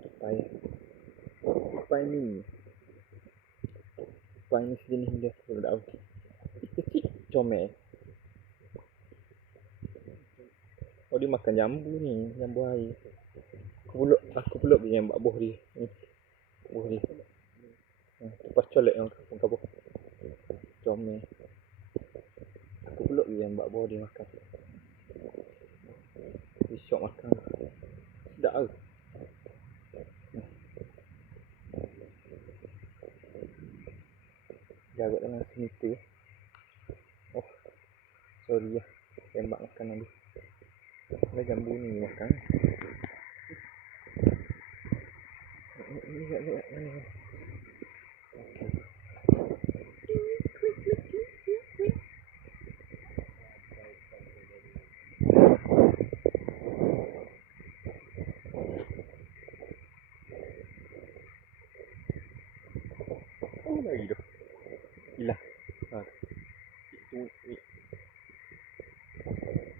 tupai. Tupai ni sejenis dia aku tak tahu. Kecil comel. Oh dia makan jambu ni, jambu air. Aku pulak pergi yang buah dia. Ni. Buah dia. Lepas colek yang kabuh. Comel. Aku pulak pergi yang buah dia makan. Dia syok makan. Sedap ke? Jaga dengan semita. Oh, sorry lah. Tembak makanan dia. Ada jambu ni makan. Ni. Oh lagi tu. Hilang. Ha. Itu